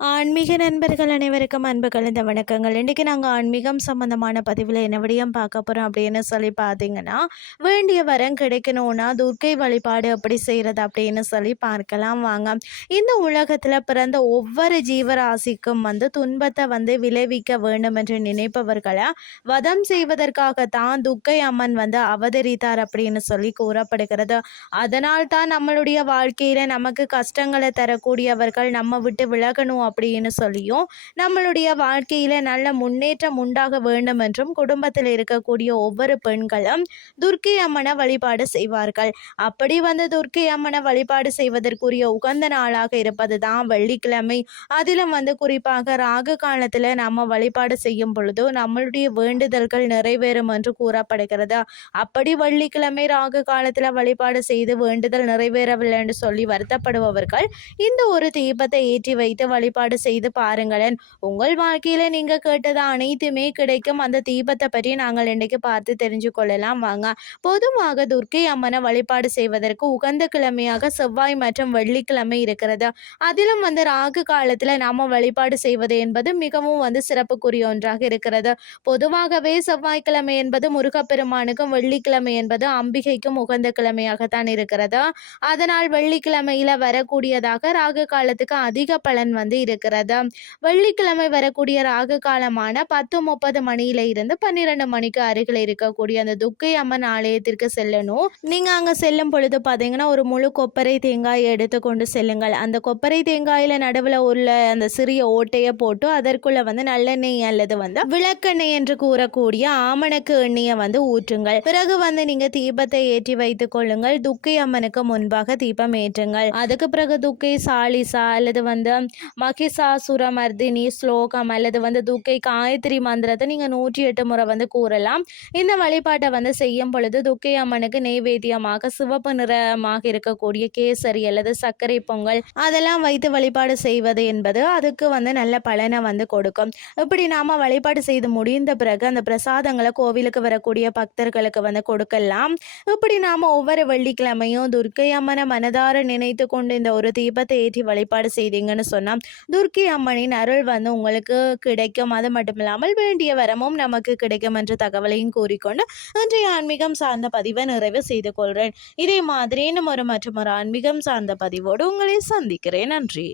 ஆன்மீக நண்பர்கள் அனைவருக்கும் அன்பு கலந்த வணக்கங்கள். இன்றைக்கி நாங்கள் ஆன்மீகம் சம்மந்தமான பதிவில் என்ன விடயம் பார்க்க போகிறோம் அப்படின்னு சொல்லி பார்த்தீங்கன்னா வேண்டிய வரம் கிடைக்கணும்னா துர்க்கை வழிபாடு அப்படி செய்கிறது அப்படின்னு சொல்லி பார்க்கலாம் வாங்க. இந்த உலகத்தில் பிறந்த ஒவ்வொரு ஜீவராசிக்கும் வந்து துன்பத்தை வந்து விளைவிக்க வேண்டும் என்று நினைப்பவர்களை வதம் செய்வதற்காகத்தான் துர்க்கை அம்மன் வந்து அவதரித்தார் அப்படின்னு சொல்லி கூறப்படுகிறது. அதனால் தான் நம்மளுடைய வாழ்க்கையில் நமக்கு கஷ்டங்களை தரக்கூடியவர்கள் நம்ம விட்டு விலகணும் அப்படின்னு சொல்லியும் நம்மளுடைய வாழ்க்கையில் நல்ல முன்னேற்றம் உண்டாக வேண்டும் என்றும் குடும்பத்தில் இருக்கக்கூடிய ஒவ்வொரு பெண்களும் துர்க்கை அம்மனை வழிபாடு செய்வார்கள். அப்படி வந்து துர்க்கை அம்மனை வழிபாடு செய்வதற்குரிய உகந்த நாளாக இருப்பது தான் வெள்ளிக்கிழமை. அதிலும் வந்து குறிப்பாக ராகு காலத்தில் நம்ம வழிபாடு செய்யும் பொழுது நம்மளுடைய வேண்டுதல்கள் நிறைவேறும் என்று கூறப்படுகிறது. அப்படி வெள்ளிக்கிழமை ராகு காலத்தில் வழிபாடு செய்து வேண்டுதல் நிறைவேறவில்லை என்று சொல்லி வருத்தப்படுபவர்கள் இந்த ஒரு தீபத்தை ஏற்றி வைத்து வழிபாடு செய்து பாருங்களேன். உங்கள் வாழ்க்கையில் நீங்கள் கேட்டது அனைத்துமே கிடைக்கும். அந்த தீபத்தை பற்றி நாங்கள் இன்றைக்கு பார்த்து தெரிஞ்சு கொள்ளலாம். வாங்க. பொதுவாக துர்க்கை அம்மனை வழிபாடு செய்வதற்கு உகந்த கிழமையாக செவ்வாய் மற்றும் வெள்ளிக்கிழமை இருக்கிறது. அதிலும் வந்து ராகு காலத்தில் நாம் வழிபாடு செய்வது என்பது மிகவும் வந்து சிறப்புக்குரிய ஒன்றாக இருக்கிறது. பொதுவாகவே செவ்வாய்க்கிழமை என்பது முருகப்பெருமானுக்கும் வெள்ளிக்கிழமை என்பது அம்பிகைக்கும் உகந்த கிழமையாகத்தான் இருக்கிறது. அதனால் வெள்ளிக்கிழமையில் வரக்கூடியதாக ராகு காலத்துக்கு அதிக பலன் வந்து இருக்கிறது? வெள்ளிக்கிழமை வரக்கூடிய ராகு காலமான பத்து முப்பது மணியில இருந்து பன்னிரெண்டு மணிக்கு அருகில் இருக்கக்கூடிய அந்த துக்கை அம்மன் ஆலயத்திற்கு செல்லணும். நீங்க அங்க செல்லும் பொழுது பாத்தீங்கன்னா ஒரு முழு கொப்பரை தேங்காய் எடுத்து கொண்டு செல்லுங்கள். அந்த கொப்பரை தேங்காயில நடுவில் உள்ள அந்த சிறிய ஓட்டையை போட்டு அதற்குள்ள வந்து நல்லெண்ணெய் அல்லது வந்து விளக்கெண்ணெய் என்று கூறக்கூடிய ஆமணக்கு எண்ணெயை வந்து ஊற்றுங்கள். பிறகு வந்து நீங்க தீபத்தை ஏற்றி வைத்துக் கொள்ளுங்கள். துக்கை அம்மனுக்கு முன்பாக தீபம் ஏற்றுங்கள். அதுக்கு பிறகு துக்கை சாலிசா அல்லது வந்து மகிஷாசுரமர்தினி ஸ்லோகம் அல்லது வந்து துக்கை காயத்ரி மந்திரத்தை நீங்கள் நூற்றி எட்டு முறை வந்து கூறலாம். இந்த வழிபாட்டை வந்து செய்யும் பொழுது துர்க்கை அம்மனுக்கு நெய்வேத்தியமாக சிவப்பு நிறமாக இருக்கக்கூடிய கேசரி அல்லது சர்க்கரை பொங்கல் அதெல்லாம் வைத்து வழிபாடு செய்வது என்பது அதுக்கு வந்து நல்ல பலனை வந்து கொடுக்கும். இப்படி நாம் வழிபாடு செய்து முடிந்த பிறகு அந்த பிரசாதங்களை கோவிலுக்கு வரக்கூடிய பக்தர்களுக்கு வந்து கொடுக்கலாம். இப்படி நாம் ஒவ்வொரு வெள்ளிக்கிழமையும் துர்க்கை அம்மனை மனதார நினைத்து கொண்டு இந்த ஒரு தீபத்தை ஏற்றி வழிபாடு செய்தீங்கன்னு சொன்னால் துர்க்கி அம்மனின் அருள் வந்து உங்களுக்கு கிடைக்கும். அது மட்டும் இல்லாமல் வேண்டிய வரமும் நமக்கு கிடைக்கும் என்ற தகவலையும் கூறிக்கொண்டு இன்றைய ஆன்மீகம் சார்ந்த பதிவை நிறைவு செய்து கொள்கிறேன். இதே மாதிரி இன்னும் ஒரு மற்றும் ஒரு ஆன்மீகம் சார்ந்த பதிவோடு உங்களை சந்திக்கிறேன். நன்றி.